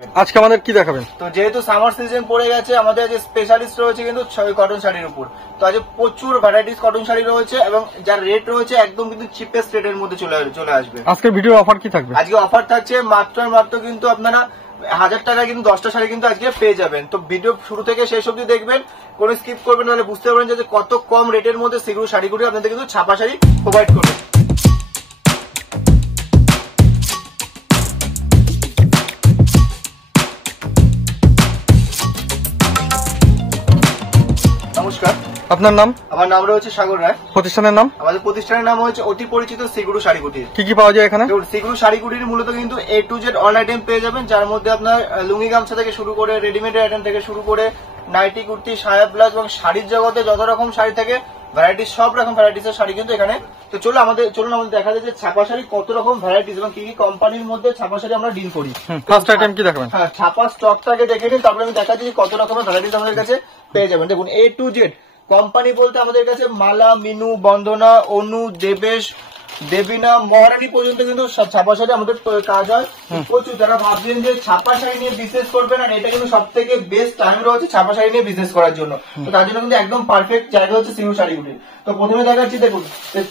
আজকে আমাদের কি দেখাবেন? তো যেহেতু সামার সিজন পড়ে গেছে, আমাদের যে স্পেশালিস্ট রয়েছে কিন্তু কটন শাড়ির উপর। তো আজ প্রচুর ভ্যারাইটিস কটন শাড়ি রয়েছে এবং যার রেট রয়েছে একদম কিন্তু চিপেস্ট রেটের মধ্যে চলে আসবে। আজকের ভিডিওর অফার কি থাকবে? আজকে অফার থাকছে মাত্র কিন্তু আপনারা 1000 টাকায় কিন্তু 10টা শাড়ি কিন্তু আজকে পেয়ে যাবেন। তো ভিডিও শুরু থেকে শেষ অবধি দেখবেন, কোনো স্কিপ করবেন নাহলে বুঝতে পারবেন যে কত কম রেটের মধ্যে সিগুরু শাড়িগুলি আপনাদের কিন্তু ছাপা শাড়ি প্রোভাইড করবে। নমস্কার, আপনার নাম? আমার নাম রয়েছে সাগর রায়। প্রতিষ্ঠানের নাম? আমাদের প্রতিষ্ঠানের নাম হচ্ছে অতি পরিচিত সিগুরু শাড়ি কুটির। কি কি পাওয়া যায় এখানে? সিগুরু শাড়ি কুটির মূলত কিন্তু A to Z all item পেয়ে যাবেন, যার মধ্যে আপনার লুঙ্গি গামছা থেকে শুরু করে রেডিমেড আইটেম থেকে শুরু করে নাইটি কুর্তি, সায়া ব্লাউজ এবং শাড়ির জগতে যত রকম শাড়ি থাকে ভ্যারাইটিস, সব রকম ভ্যারাইটিসের শাড়ি কিন্তু এখানে। তো চলুন আমাদের দেখা যায় যে ছাপা শাড়ি কত রকম ভ্যারাইটিস এবং কি কি কোম্পানির মধ্যে ছাপা শাড়ি আমরা ডিল করি। ফার্স্ট আইটেম কি দেখাবেন? হ্যাঁ, ছাপা স্টকটাকে দেখে নিন, তারপরে আমি দেখাচ্ছি কত রকমের ভ্যারাইটিস আমাদের কাছে পেয়ে যাবেন। দেখুন A to Z কোম্পানি বলতে আমাদের কাছে মালা, মিনু, বন্দনা, অনু, দেবেশ, দেবিনা, মহারানী পর্যন্ত কিন্তু ছাপা শাড়ি আমাদের কাজ হয় প্রচুর। যারা ভাবছেন যে ছাপা শাড়ি নিয়ে বিজনেস করবেন, আর এটা কিন্তু সব থেকে বেস্ট টাইম রয়েছে ছাপা শাড়ি নিয়ে বিজনেস করার জন্য। তো তার জন্য কিন্তু একদম পারফেক্ট জায়গা হচ্ছে সিগুরু শাড়িগুলি। তো প্রথমে দেখাচ্ছি, দেখুন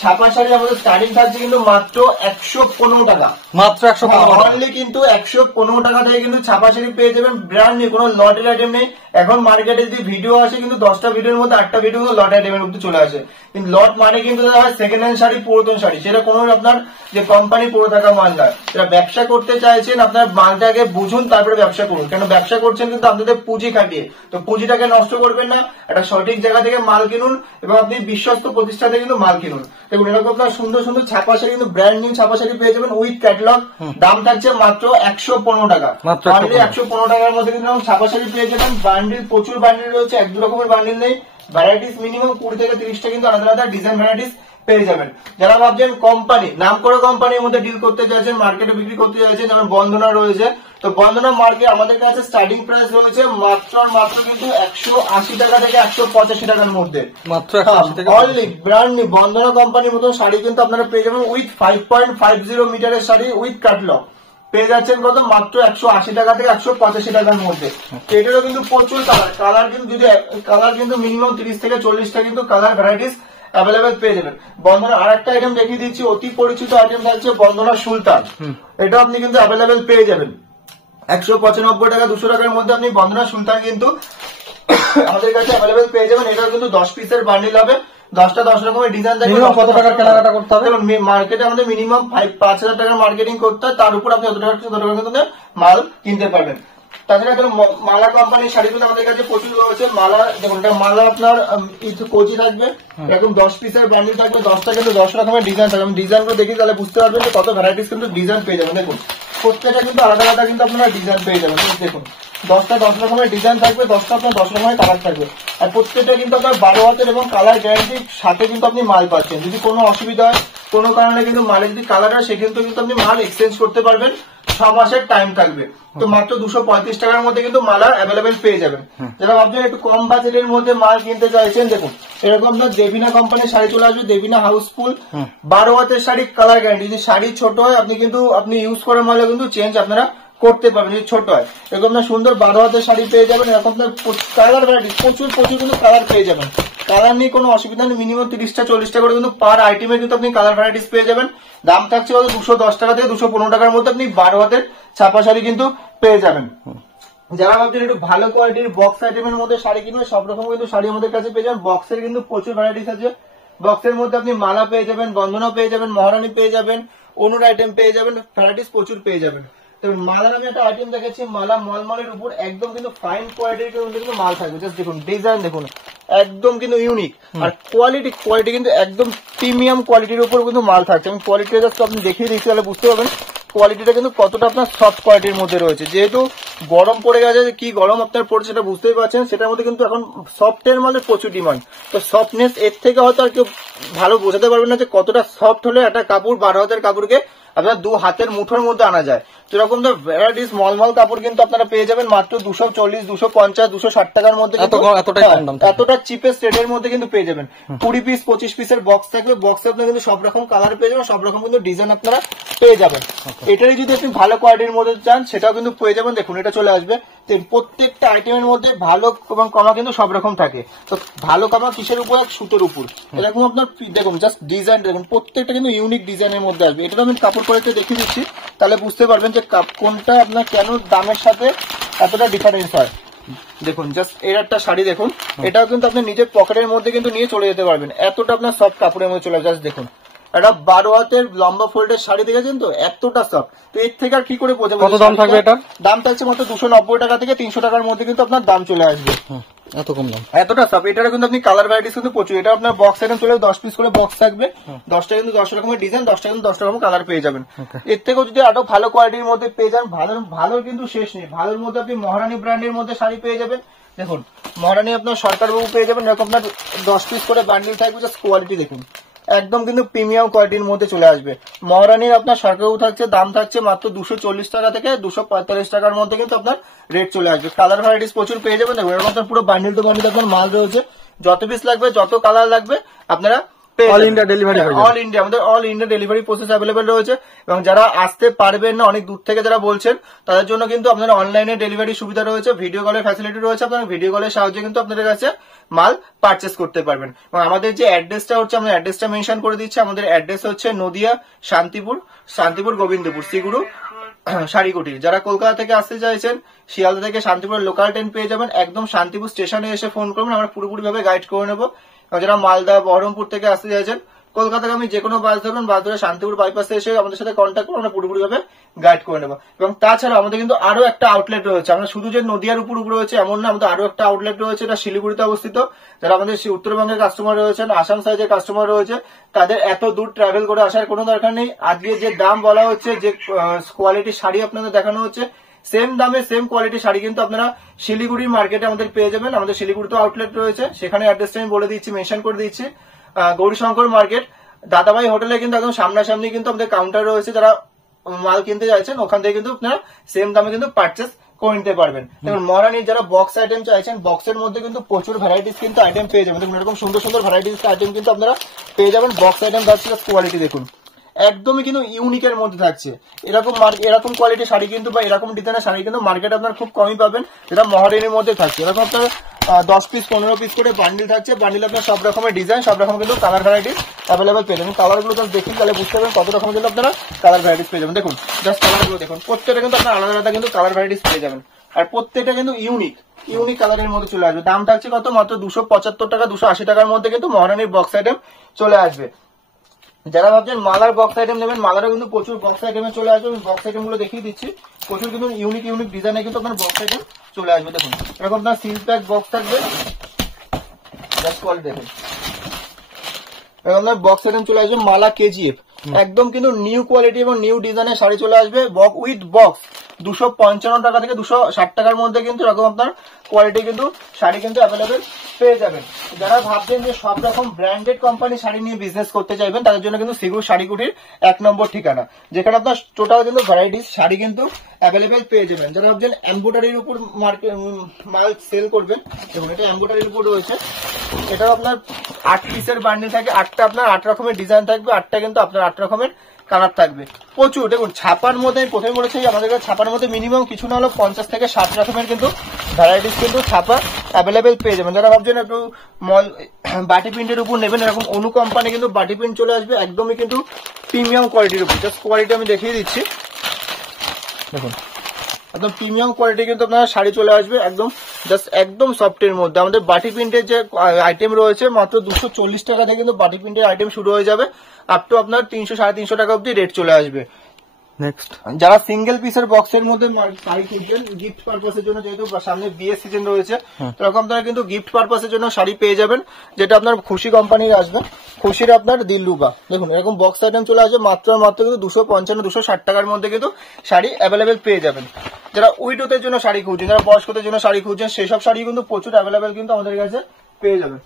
ছাপা শাড়ি আমাদের স্টার্টিং থাকছে কিন্তু মাত্র 115 টাকা। মাত্র 115 টাকা কিন্তু 115 টাকা থেকে কিন্তু ছাপা শাড়ি পেয়ে যাবেন, ব্র্যান্ড নিউ, কোনো লটের আইটেম নেই। এখন মার্কেটে যদি ভিডিও আসে কিন্তু 10টা ভিডিওর মধ্যে 8টা ভিডিও লট আইটেমের মধ্যে চলে আসে। কিন্তু লট মানে কিন্তু সেকেন্ড হ্যান্ড শাড়ি, পুরাতন শাড়ি, সেটা কোনো আপনার যে কোম্পানি পড়ে থাকা মাল নয়। সেটা ব্যবসা করতে চাইছেন, আপনার মালটাকে বুঝুন তারপরে ব্যবসা করুন। কেন ব্যবসা করছেন কিন্তু আপনাদের পুঁজি খাটিয়ে, তো পুঁজিটাকে নষ্ট করবেন না, একটা সঠিক জায়গা থেকে মাল কিনুন এবং আপনি বিশ্বস্ত প্রতিষ্ঠান থেকে কিন্তু মাল কিনুন। দেখুন এরকম আপনার সুন্দর সুন্দর ছাপা শাড়ি কিন্তু ব্র্যান্ড নিউ ছাপা শাড়ি পেয়ে যাবেন উইথ ক্যাটালগ। দাম থাকছে মাত্র 115 টাকা। 115 টাকার মধ্যে কিন্তু ছাপা শাড়ি পেয়ে যাবেন। বান্ডিল, প্রচুর বান্ডিল রয়েছে, এক দু রকমের বান্ডিল নেই। ভ্যারাইটিস মিনিমাম 20 থেকে 30টা কিন্তু আলাদা আলাদা ডিজাইন ভ্যারাইটিস পেয়ে যাবেন। যারা ভাবছেন কোম্পানি, নাম করে কোম্পানির মধ্যে ডিল করতে চাইছেন, মার্কেটে বিক্রি করতে চাইছেন, যেমন বন্দনা রয়েছে, তো বন্দনা মার্কেট আমাদের কাছে স্টার্টিং প্রাইস রয়েছে মাত্র কিন্তু 180 টাকা থেকে 185 টাকার মধ্যে। মাত্র 180 টাকা অনলি ব্র্যান্ড নিউ বন্দনা কোম্পানির মতো শাড়ি কিন্তু আপনারা পেয়ে যাবেন উইথ 5.50 মিটারের শাড়ি উইথ ক্যাটালগ পেয়ে যাচ্ছেন কত? মাত্র 180 টাকা থেকে 185 টাকার মধ্যে। এটারও কিন্তু প্রচুর কালার কিন্তু মিনিমাম 30 থেকে 40টা কিন্তু কালার ভ্যারাইটিস অ্যাভেলেবেল পেয়ে যাবেন। বন্দনা আর একটা আইটেম দেখিয়ে দিচ্ছি, অতি পরিচিত আইটেম থাকছে বন্দনা সুলতান। এটা আপনি কিন্তু অ্যাভেলেবেল পেয়ে যাবেন 195 টাকা 200 টাকার মধ্যে আপনি বন্দনা সুলতান কিন্তু আমাদের কাছে অ্যাভেলেবেল পেয়ে যাবেন। এটাও কিন্তু 10 পিসের বান্ডিল হবে, 10টা 10 রকমের ডিজাইন থাকবে। কত টাকার কেনাকাটা করতে হবে? মার্কেটে আমাদের মিনিমাম 5,000 টাকার মার্কেটিং করতে হয়, তার উপর আপনি যত টাকা কিন্তু মাল কিনতে পারবেন। তাছাড়া মালা কোম্পানির শাড়িগুলো আমাদের কাছে প্রচুর রয়েছে। মালা, দেখুন এটা মালা আপনার কোচি থাকবে, এরকম 10 পিসের বান্ডিল থাকবে, 10টা কিন্তু 10 রকমের ডিজাইন থাকবে। আমি ডিজাইনগুলো দেখি তাহলে বুঝতে পারবেন যে কত ভ্যারাইটিস কিন্তু ডিজাইন পেয়ে যাবেন। দেখুন প্রত্যেকটা কিন্তু আলাদা আলাদা কিন্তু আপনারা ডিজাইন পেয়ে যাবেন। দেখুন 10টা 10 রকমের ডিজাইন থাকবে, 10টা আপনার 10 রকমের কালার থাকবে, আর প্রত্যেকটা কিন্তু আপনার 12 হাতের এবং কালার গ্যারান্টির সাথে কিন্তু আপনি মাল পাচ্ছেন। যদি কোনো অসুবিধা হয়, কোনো কারণে কিন্তু মালের যদি কালার হয়, সেক্ষেত্রে কিন্তু আপনি মাল এক্সচেঞ্জ করতে পারবেন, 6 মাসের টাইম থাকবে। তো মাত্র 235 টাকার মধ্যে কিন্তু মাল অ্যাভেলেবেল পেয়ে যাবেন। যারা ভাবছেন একটু কম বাজেটের মধ্যে মাল কিনতে চাইছেন, দেখুন এরকম আপনার দেবিনা কোম্পানির শাড়ি চলে আসবে, দেবিনা হাউসফুল 12 হাতের শাড়ি, কালার গ্যারান্টি। যদি শাড়ি ছোট হয় আপনি ইউজ করার মালে কিন্তু চেঞ্জ আপনারা করতে পারবেন যদি ছোট হয়। এরকম আপনার সুন্দর 12 হাতের শাড়ি পেয়ে যাবেন। এরকম আপনার কালার ভ্যারাইটিস প্রচুর কিন্তু কালার পেয়ে যাবেন। কালার নিয়ে কোনো অসুবিধা নেই, মিনিমাম 30টা 40টা করে কিন্তু পার আইটেমে কিন্তু আপনি কালার ভ্যারাইটিস পেয়ে যাবেন। দাম থাকছে 210 টাকা থেকে 215 টাকার মধ্যে আপনি 12 হাতের ছাপা শাড়ি কিন্তু পেয়ে যাবেন। যারা ভাবছেন একটু ভালো কোয়ালিটির বক্স আইটেমের মধ্যে শাড়ি কিনবে, সব রকম কিন্তু শাড়ি আমাদের কাছে পেয়ে যাবেন। বক্সের কিন্তু প্রচুর ভ্যারাইটিস আছে। বক্সের মধ্যে আপনি মালা পেয়ে যাবেন, বন্দনা পেয়ে যাবেন, মহারানী পেয়ে যাবেন, অনুর আইটেম পেয়ে যাবেন, ভ্যারাইটিস প্রচুর পেয়ে যাবেন। মালার আমি একটা আইটেম দেখাচ্ছি, মালা মলমলের উপর একদম কিন্তু ফাইন কোয়ালিটির কিন্তু মাল থাকবে। জাস্ট দেখুন ডিজাইন, দেখুন একদম কিন্তু ইউনিক, আর কোয়ালিটি কিন্তু একদম প্রিমিয়াম কোয়ালিটির উপর কিন্তু মাল থাকছে। আমি কোয়ালিটি জাস্ট আপনি দেখিয়ে দিচ্ছি, তাহলে বুঝতে পারবেন কোয়ালিটিটা কিন্তু কতটা আপনার সফট কোয়ালিটির মধ্যে রয়েছে। যেহেতু গরম পড়ে গেছে, কি গরম আপনার পড়ছে সেটা বুঝতেই পারছেন। সেটার মধ্যে কিন্তু এখন সফটের মালের প্রচুর ডিমান্ড। তো সফটনেস এর থেকে হয়তো আর কেউ ভালো বোঝাতে পারবেন না যে কতটা সফট হলে একটা কাপড় 12 হাতের কাপড়কে আপনার 2 হাতের মুঠোর মধ্যে আনা যায়। যেরকম তো ভ্যারাইটিস মলমল কাপড় কিন্তু আপনারা পেয়ে যাবেন মাত্র 240, 250, 260 টাকার মধ্যে। এতটা চিপেস্ট রেটের মধ্যে কিন্তু পেয়ে যাবেন। 20 পিস 25 পিসের বক্স থাকবে, বক্সে আপনার কিন্তু সব রকম কালার পেয়ে যাবেন, সব রকম কিন্তু ডিজাইন আপনারা পেয়ে যাবেন। এটারই যদি আপনি ভালো কোয়ালিটির মধ্যে চান সেটাও কিন্তু পেয়ে যাবেন। দেখুন এটা চলে আসবে। প্রত্যেকটা আইটেমের মধ্যে ভালো এবং কমা কিন্তু সব রকম থাকে। তো ভালো কমা কিসের উপর? সুতোর উপর। এরকম আপনার দেখুন জাস্ট ডিজাইন দেখুন, প্রত্যেকটা কিন্তু ইউনিক ডিজাইনের মধ্যে আসবে। এটা আমি কাপড় পরে দেখিয়ে দিচ্ছি, তাহলে বুঝতে পারবেন যে কোনটা আপনার কেন দামের সাথে এতটা ডিফারেন্স হয়। দেখুন জাস্ট এর একটা শাড়ি দেখুন, এটাও কিন্তু আপনি নিজের পকেটের মধ্যে কিন্তু নিয়ে চলে যেতে পারবেন, এতটা আপনার সফট কাপড়ের মধ্যে চলে। জাস্ট দেখুন একটা 12 হাতের লম্বা ফোল্ডের শাড়ি দেখেছেন তো, এতটা সফট। তো এর থেকে আর কি করে বোঝাবো? কত দাম থাকবে এটা? দাম থাকছে মাত্র 290 টাকা থেকে 300 টাকার মধ্যে কিন্তু আপনার দাম চলে আসবে। এত কম দাম, এতটা সফট। এটার কিন্তু আপনি কালার ভ্যারাইটিস কিন্তু প্রচুর। এটা আপনার বক্স আইটেম চলে 10 পিস করে বক্স থাকবে, 10টা কিন্তু 10 রকমের ডিজাইন, 10টা কিন্তু 10 রকম কালার পেয়ে যাবেন। এর থেকেও যদি আরো ভালো কোয়ালিটির মধ্যে পেয়ে যান, ভালোর কিন্তু শেষ নেই। ভালোর মধ্যে আপনি মহারানী ব্র্যান্ডের মধ্যে শাড়ি পেয়ে যাবেন। দেখুন মহারানী আপনার সরকারবাবু পেয়ে যাবেন, এরকম আপনার 10 পিস করে বান্ডিল থাকবে। জাস্ট কোয়ালিটি দেখুন, একদম কিন্তু প্রিমিয়াম কোয়ালিটির মধ্যে চলে আসবে। মহারানীর আপনার সরকারবাবু থাকছে, দাম থাকছে মাত্র 240 টাকা থেকে 245 টাকার মধ্যে কিন্তু আপনার রেট চলে আসবে। কালার ভ্যারাইটিস প্রচুর পেয়ে যাবেন। দেখুন এরকম পুরো বান্ডিল তো বান্ডিল আপনার মাল রয়েছে, যত পিস লাগবে যত কালার লাগবে আপনারা অল ইন্ডিয়া ডেলিভারি হয়ে যাবে। অল ইন্ডিয়া, আমাদের all India delivery process available রয়েছে। এবং যারা আসতে পারবেন না, অনেক দূর থেকে যারা বলছেন, তাদের জন্য কিন্তু আপনারা অনলাইনে ডেলিভারি সুবিধা রয়েছে, ভিডিও কলের ফ্যাসিলিটি রয়েছে। আপনারা ভিডিও কলের সাহায্যে কিন্তু আপনাদের কাছে মাল পারচেস করতে পারবেন। এবং আমাদের যে অ্যাড্রেসটা হচ্ছে, আমরা অ্যাড্রেসটা মেনশন করে দিচ্ছি। আমাদের অ্যাড্রেস হচ্ছে নদিয়া শান্তিপুর গোবিন্দপুর শ্রীগুরু শাড়িকুটি। যারা কলকাতা থেকে আসতে চাইছেন, শিয়ালদা থেকে শান্তিপুরের লোকাল ট্রেন পেয়ে যাবেন। একদম শান্তিপুর স্টেশনে এসে ফোন করবেন, আমরা পুরোপুরি ভাবে গাইড করে নেবো। যারা মালদা বহরমপুর থেকে আসতে চাইছেন, কলকাতাগামী যে কোনো বাস ধরুন, বাস ধরে শান্তিপুর বাইপাসে এসে আমাদের সাথে কন্ট্যাক্ট করুন, আমরা পুরোপুরি ভাবে গাইড করে নেবো। এবং তাছাড়া আমাদের কিন্তু আরো একটা আউটলেট রয়েছে। আমরা শুধু যে নদিয়ার উপর রয়েছে এমন না, আমাদের আরো একটা আউটলেট রয়েছে, এটা শিলিগুড়িতে অবস্থিত। যারা আমাদের উত্তরবঙ্গের কাস্টমার রয়েছেন, আসাম সাইজের কাস্টমার রয়েছে, তাদের এত দূর ট্রাভেল করে আসার কোনো দরকার নেই। আজকে যে দাম বলা হচ্ছে, যে কোয়ালিটির শাড়ি আপনাদের দেখানো হচ্ছে, সেম দামে সেম কোয়ালিটি শাড়ি কিন্তু আপনারা শিলিগুড়ির মার্কেটে আমাদের পেয়ে যাবেন। আমাদের শিলিগুড়িতে আউটলেট রয়েছে, সেখানে অ্যাড্রেসটা আমি বলে দিচ্ছি, মেনশন করে দিচ্ছি। গৌরীশঙ্কর মার্কেট দাদাভাই হোটেলে কিন্তু একদম সামনাসামনি কিন্তু আমাদের কাউন্টার রয়েছে। যারা মাল কিনতে চাইছেন, ওখান থেকে কিন্তু আপনারা সেম দামে কিন্তু পারচেস করে নিতে পারবেন। দেখুন মহারানীর যারা বক্স আইটেম চাইছেন, বক্সের মধ্যে কিন্তু প্রচুর ভ্যারাইটিস কিন্তু আইটেম পেয়ে যাবেন। দেখুন এরকম সুন্দর সুন্দর ভ্যারাইটিস আইটেম কিন্তু আপনারা পেয়ে যাবেন। বক্স আইটেম থাকছে, কোয়ালিটি দেখুন একদমই কিন্তু ইউনিকের মধ্যে থাকছে। এরকম কোয়ালিটির শাড়ি কিন্তু বা এরকম ডিজাইনের শাড়ি কিন্তু মার্কেটে আপনার খুব কমই পাবেন, যেটা মহারানীর মধ্যে থাকছে। এরকম আপনার 10 পিস 15 পিস করে বান্ডিল থাকছে। বান্ডিল আপনার সব রকমের ডিজাইন, সব রকম কিন্তু কালার ভ্যারাইটিস অ্যাভেলেবেল পেয়ে যাবেন। কালার গুলো জাস্ট দেখুন, তাহলে বুঝতে পারবেন কত রকমের কিন্তু আপনারা কালার ভ্যারাইটিস পেয়ে যাবেন। দেখুন জাস্ট কালার গুলো দেখুন, প্রত্যেকটা কিন্তু আপনার আলাদা আলাদা কিন্তু কালার ভ্যারাইটিস পেয়ে যাবেন। আর প্রত্যেকটা কিন্তু ইউনিক কালারের মধ্যে চলে আসবে। দাম থাকছে কত? মাত্র 275 টাকা 280 টাকার মধ্যে কিন্তু মহারানীর বক্স আইটেম চলে আসবে। যারা ভাবছেন মালার বক্স আইটেম নেবেন, মালারও কিন্তু প্রচুর বক্স আইটেমে চলে আসবে। আমি বক্স আইটেম গুলো দেখিয়ে দিচ্ছি, প্রচুর কিন্তু ইউনিক ডিজাইনে কিন্তু আপনার বক্স আইটেম চলে আসবে। দেখুন এরকম আপনার সিল প্যাক বক্স থাকবে, জাস্ট কোয়ালিটি দেখুন। এরকম আপনার বক্স আইটেম চলে আসবে মালা কেজিএফ, একদম কিন্তু নিউ কোয়ালিটি এবং নিউ ডিজাইনের শাড়ি চলে আসবে উইথ বক্স। 255 টাকা থেকে 260 টাকার মধ্যে কিন্তু এরকম আপনার কোয়ালিটি কিন্তু শাড়ি কিন্তু অ্যাভেলেবেল পেয়ে যাবেন। যারা ভাবছেন যে সব রকম ব্র্যান্ডেড কোম্পানি শাড়ি নিয়ে বিজনেস করতে চাইবেন, তাদের জন্য কিন্তু শ্রীগুরু শাড়িকুটির 1 নম্বর ঠিকানা, যেখানে আপনার টোটাল কিন্তু ভ্যারাইটিস শাড়ি কিন্তু অ্যাভেলেবেল পেয়ে যাবেন। যারা ভাবছেন এমব্রয়ডারির উপর মাল সেল করবেন, দেখুন এটা এমব্রয়ডারির উপর রয়েছে। এটাও আপনার 8 পিসের বান্ডিল থাকে, 8টা আপনার 8 রকমের ডিজাইন থাকবে, 8টা কিন্তু আপনার 8 রকমের কালার থাকবে প্রচুর। দেখুন ছাপার মধ্যে আমি প্রথমে বলেছি, আমাদের কাছে ছাপার মধ্যে মিনিমাম কিছু না হলো 50 থেকে 60 রকমের কিন্তু ভ্যারাইটিস কিন্তু ছাপা অ্যাভেলেবেল পেয়ে যাবেন। যারা ভাবছেন একটু বাটি প্রিন্টের উপর নেবেন, এরকম অনু কোম্পানি কিন্তু বাটি প্রিন্ট চলে আসবে, একদমই কিন্তু প্রিমিয়াম কোয়ালিটির উপর। জাস্ট কোয়ালিটি আমি দেখিয়ে দিচ্ছি, দেখুন একদম প্রিমিয়াম কোয়ালিটি কিন্তু আপনার শাড়ি চলে আসবে, একদম জাস্ট একদম সফটের মধ্যে। আমাদের বাটি প্রিন্টের যে আইটেম রয়েছে, মাত্র 240 টাকা থেকে কিন্তু বাটি প্রিন্টের আইটেম শুরু হয়ে যাবে, আপ টু আপনার 300 350 টাকা অব্দি রেট চলে আসবে। নেক্সট যারা সিঙ্গেল পিসের বক্সের মধ্যে শাড়ি খুঁজছেন গিফট পারপাসের জন্য, যেহেতু সামনে বিয়ের সিজন রয়েছে, তখন আপনারা কিন্তু গিফট পারপাসের জন্য শাড়ি পেয়ে যাবেন, যেটা আপনার খুশি কোম্পানির আসবে। খুশির আপনার দিলরুবা, দেখুন এরকম বক্স আইটেম চলে আসবে মাত্র কিন্তু 255 260 টাকার মধ্যে কিন্তু শাড়ি অ্যাভেলেবেল পেয়ে যাবেন। যারা উইডোদের জন্য শাড়ি খুঁজছেন, যারা বয়স্কদের জন্য শাড়ি খুঁজছেন, সেই সব শাড়ি কিন্তু প্রচুর অ্যাভেলেবেল কিন্তু আমাদের কাছে পেয়ে যাবেন।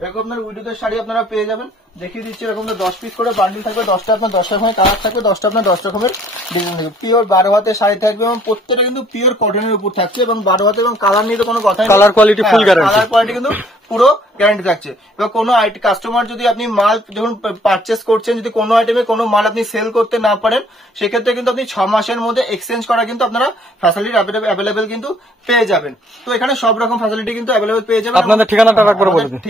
এরকম আপনার উইডোদের শাড়ি আপনারা পেয়ে যাবেন দেখিয়ে দিচ্ছি এরকম 10 পিস করে বান্ডিল থাকবে, 10টা আপনার 10 রকমের কালার থাকবে, 10টা আপনার 10 রকমের ডিজাইন থাকবে। পিওর 12 হাতের শাড়ি থাকবে এবং প্রত্যেকটা কিন্তু পিওর কটনের উপর থাকছে এবং 12 হাতে এবং কালার নিয়ে তো কোনো কথাই নেই। Colour quality full guarantee. Colour quality কিন্তু পুরো গ্যারান্টি থাকছে। এবার কোনো কাস্টমার যদি আপনি মাল যখন পারচেস করছেন, যদি কোনো আইটেমে কোনো মাল আপনি সেল করতে না পারেন, সেক্ষেত্রে কিন্তু আপনি 6 মাসের মধ্যে এক্সচেঞ্জ করা কিন্তু আপনারা ফ্যাসিলিটি অ্যাভেলেবেল কিন্তু পেয়ে যাবেন। তো এখানে সব রকম ফ্যাসিলিটি কিন্তু অ্যাভেলেবেল পেয়ে যাবেন। আপনাদের ঠিকানাটা একবার বলে দিন।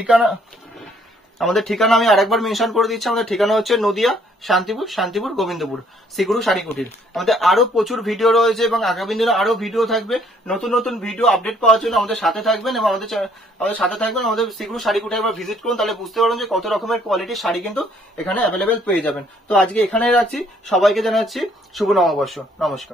আমাদের ঠিকানা আমি আরেকবার মেনশন করে দিচ্ছি। আমাদের ঠিকানা হচ্ছে নদিয়া শান্তিপুর গোবিন্দপুর সিগুরু শাড়ি কুটির। আমাদের আরো প্রচুর ভিডিও রয়েছে এবং আগামী দিনে আরো ভিডিও থাকবে। নতুন নতুন ভিডিও আপডেট পাওয়ার জন্য আমাদের সাথে থাকবেন এবং আমাদের সাথে থাকবেন। আমাদের সিগুরু শাড়ি কুটির একবার ভিজিট করুন, তাহলে বুঝতে পারবেন যে কত রকমের কোয়ালিটির শাড়ি কিন্তু এখানে অ্যাভেলেবেল পেয়ে যাবেন। তো আজকে এখানেই রাখছি, সবাইকে জানাচ্ছি শুভ নববর্ষ, নমস্কার।